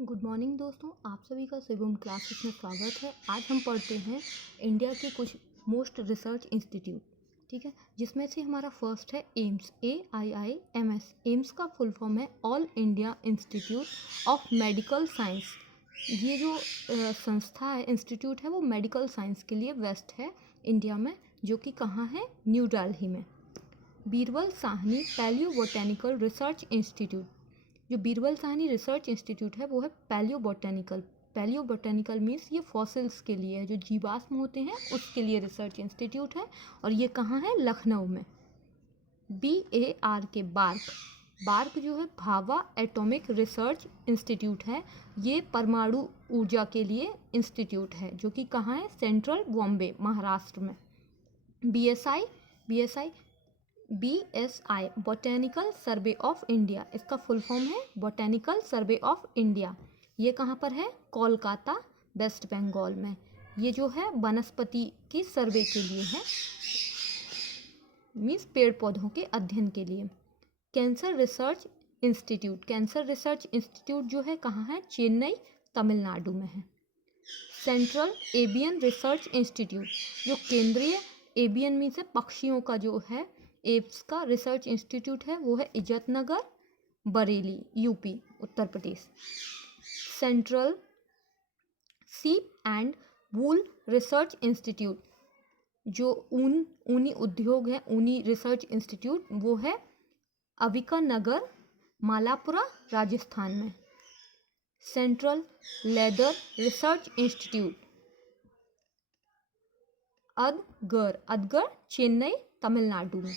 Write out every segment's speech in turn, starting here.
Good morning दोस्तों, आप सभी का शिवम क्लासेस में स्वागत है। आज हम पढ़ते हैं इंडिया के कुछ मोस्ट रिसर्च इंस्टीट्यूट, ठीक है, जिसमें से हमारा फर्स्ट है एम्स, AIIMS। एम्स का फुल फॉर्म है all India institute of medical science. ये जो संस्था है, इंस्टीट्यूट है, वो मेडिकल साइंस के लिए बेस्ट है इंडिया में, जो कि कहाँ है, न्यू दिल्ली में। Birbal Sahni palaeo botanical research institute, जो बीरबल साहनी रिसर्च इंस्टीट्यूट है वो है पैलियो बोटेनिकल मीन्स ये फॉसिल्स के लिए है, जो जीवाश्म होते हैं उसके लिए रिसर्च इंस्टीट्यूट है, और ये कहाँ है, लखनऊ में। BAR के बार्क जो है भाभा एटॉमिक रिसर्च इंस्टीट्यूट है, ये परमाणु ऊर्जा के लिए इंस्टीट्यूट है, जो कि कहाँ है, सेंट्रल बॉम्बे महाराष्ट्र में। BSI botanical survey of India, इसका फुल फॉर्म है बोटेनिकल सर्वे ऑफ इंडिया। ये कहाँ पर है, कोलकाता, वेस्ट बंगाल में। ये जो है वनस्पति की सर्वे के लिए है, मीन्स पेड़ पौधों के अध्ययन के लिए। कैंसर रिसर्च इंस्टीट्यूट जो है कहाँ है, चेन्नई, तमिलनाडु में है। सेंट्रल एवियन रिसर्च इंस्टीट्यूट, जो केंद्रीय एवियन मीन्स है पक्षियों का जो है, एप्स का रिसर्च इंस्टीट्यूट है, वो है इज्जतनगर, बरेली, यूपी, उत्तर प्रदेश। सेंट्रल सीप एंड वूल रिसर्च इंस्टीट्यूट, जो ऊनी उद्योग है, ऊनी रिसर्च इंस्टीट्यूट, वो है अविकानगर, मालापुरा, राजस्थान में। Central leather research institute Adyar, Chennai, Tamil Nadu में।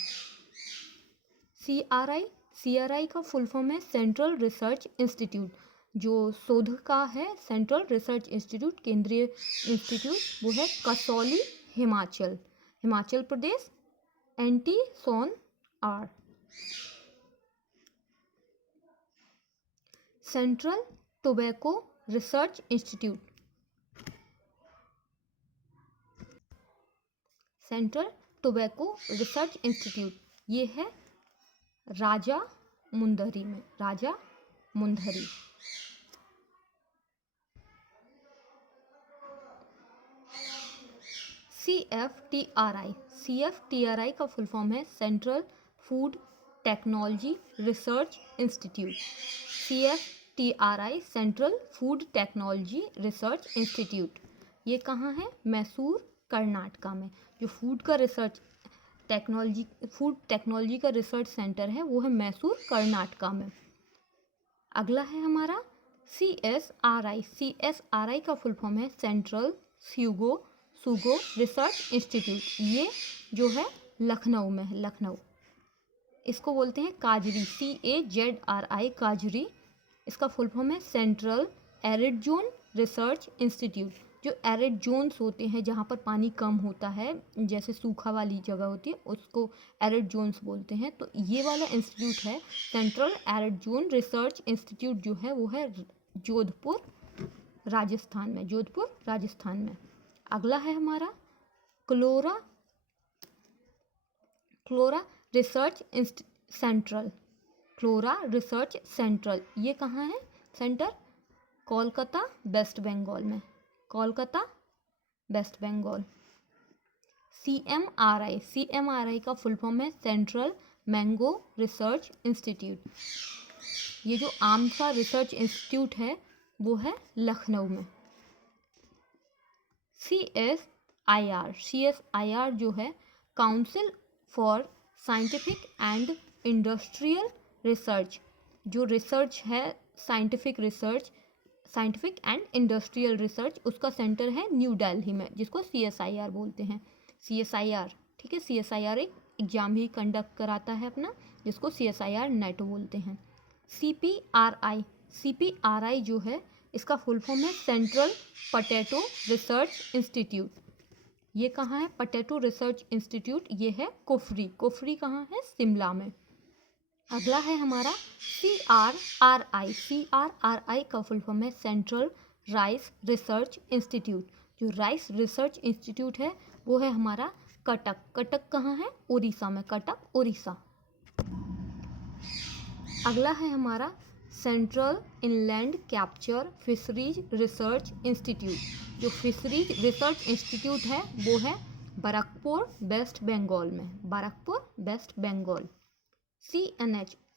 CRI का फुल फॉर्म है सेंट्रल रिसर्च इंस्टीट्यूट, जो शोध का है, सेंट्रल रिसर्च इंस्टीट्यूट, केंद्रीय इंस्टीट्यूट, वो है Kasauli, Himachal Pradesh, NT-SON-R। Central tobacco research institute, ये है राजा मुंदरी में, CFTRI का फुल फॉर्म है central food technology research institute. CFTRI central food technology research institute, ये कहाँ है, मैसूर, कर्नाटका में। जो फूड टेक्नोलॉजी का रिसर्च सेंटर है, वो है मैसूर, कर्नाटका में। अगला है हमारा CSRI का फुल फॉर्म है सेंट्रल सुगो रिसर्च इंस्टीट्यूट, ये जो है लखनऊ में है, लखनऊ। इसको बोलते हैं काजरी, CAZRI, काजरी। इसका फुल फॉर्म है central arid zone research institute, जो एरिड जोन्स होते हैं जहाँ पर पानी कम होता है, जैसे सूखा वाली जगह होती है, उसको एरिड जोन्स बोलते हैं। तो ये वाला इंस्टीट्यूट है central arid zone research institute, जो है वो है जोधपुर, राजस्थान में। अगला है हमारा क्लोरा रिसर्च सेंट्रल, ये कहाँ है, सेंटर कोलकाता, वेस्ट बंगाल में। CMRI का फुल फॉर्म है सेंट्रल मैंगो रिसर्च इंस्टीट्यूट, ये जो आम का रिसर्च इंस्टीट्यूट है, वो है लखनऊ में। CSIR जो है council for scientific and industrial research, जो रिसर्च है साइंटिफिक एंड इंडस्ट्रियल रिसर्च, उसका सेंटर है न्यू दिल्ली में, जिसको CSIR बोलते हैं। CSIR, ठीक है, CSIR एक एग्जाम ही कंडक्ट कराता है अपना, जिसको CSIR नेटो बोलते हैं। CPRI जो है, इसका फुल फॉर्म है सेंट्रल पोटैटो रिसर्च इंस्टीट्यूट, ये कहाँ है, पोटैटो रिसर्च इंस्टीट्यूट, ये है कुफरी कहाँ है, शिमला में। अगला है हमारा CRRI का फुल फॉर्म है सेंट्रल राइस रिसर्च इंस्टीट्यूट, जो राइस रिसर्च इंस्टीट्यूट है, वो है हमारा कटक कहाँ है, उड़ीसा में, उड़ीसा। अगला है हमारा central inland capture fisheries research institute. जो फिशरीज रिसर्च इंस्टीट्यूट है वो है बरकपुर वेस्ट बंगाल में, बरकपुर वेस्ट बंगाल।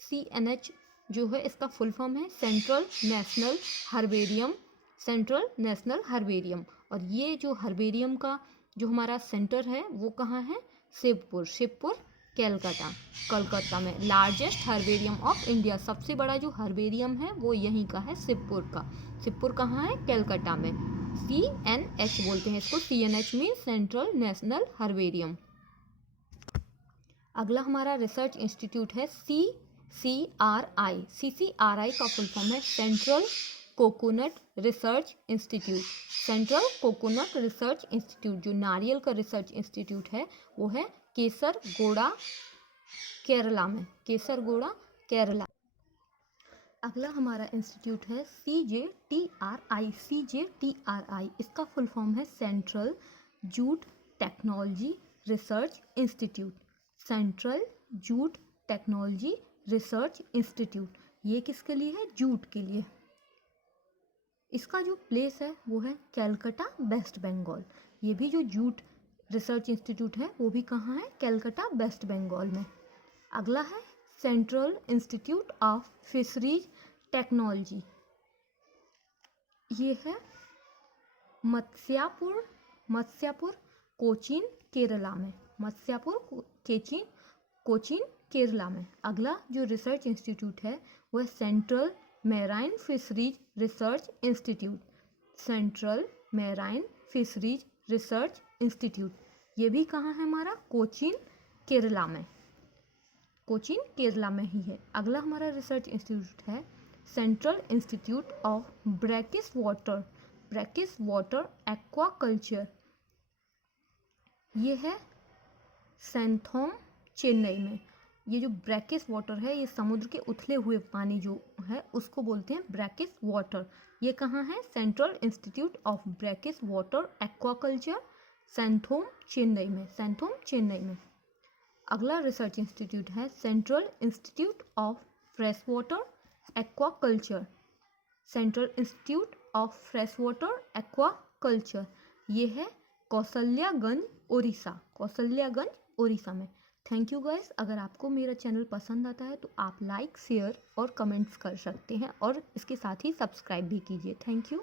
CNH जो है इसका फुल फॉर्म है central national herbarium, central national herbarium. और ये जो हर्बेरियम का जो हमारा सेंटर है वो कहाँ है, शिवपुर, शिवपुर कलकत्ता में। लार्जेस्ट हर्बेरियम ऑफ इंडिया, सबसे बड़ा जो हर्बेरियम है वो यहीं का है, शिवपुर का। शिवपुर कहाँ है, कलकत्ता में। CNH बोलते हैं इसको, CNH mean central national herbarium. अगला हमारा रिसर्च इंस्टीट्यूट है CCRI। CCRI का फुल फॉर्म है central coconut research institute, central coconut research institute. जो नारियल का रिसर्च इंस्टीट्यूट है वो है केसरगोड़ा केरला में, केसरगोड़ा केरला। अगला हमारा इंस्टीट्यूट है CJTRI। CJTRI इसका फुल फॉर्म है central jute technology research institute, central jute technology research institute. ये किसके लिए है, जूट के लिए। इसका जो प्लेस है वो है कलकत्ता वेस्ट बंगाल। ये भी जो जूट रिसर्च इंस्टीट्यूट है वो भी कहाँ है, कलकत्ता वेस्ट बंगाल में। अगला है central institute of fisheries technology. ये है मत्स्यापुर कोचीन केरला में, मत्स्यापुर कोचीन केरला में। अगला जो रिसर्च इंस्टीट्यूट है वह central marine fisheries research institute, central marine fisheries research institute. ये भी कहाँ है हमारा, कोचीन केरला में, कोचीन केरला में ही है। अगला हमारा रिसर्च इंस्टीट्यूट है central institute of brackish water aquaculture. ये है सैंथोम चेन्नई में। ये जो ब्रैकिश वाटर है ये समुद्र के उथले हुए पानी जो है उसको बोलते हैं ब्रैकिश वाटर। ये कहाँ है, central institute of brackish water aquaculture, Santhome Chennai में, सैंथोम चेन्नई में। अगला रिसर्च इंस्टीट्यूट है central institute of fresh water aquaculture, central institute of fresh water aquaculture. ये है कौशल्यागंज उड़ीसा, कौशल्यागंज उड़ीसा में। Thank you guys. अगर आपको मेरा चैनल पसंद आता है तो आप लाइक, शेयर और कमेंट्स कर सकते हैं और इसके साथ ही सब्सक्राइब भी कीजिए। Thank you.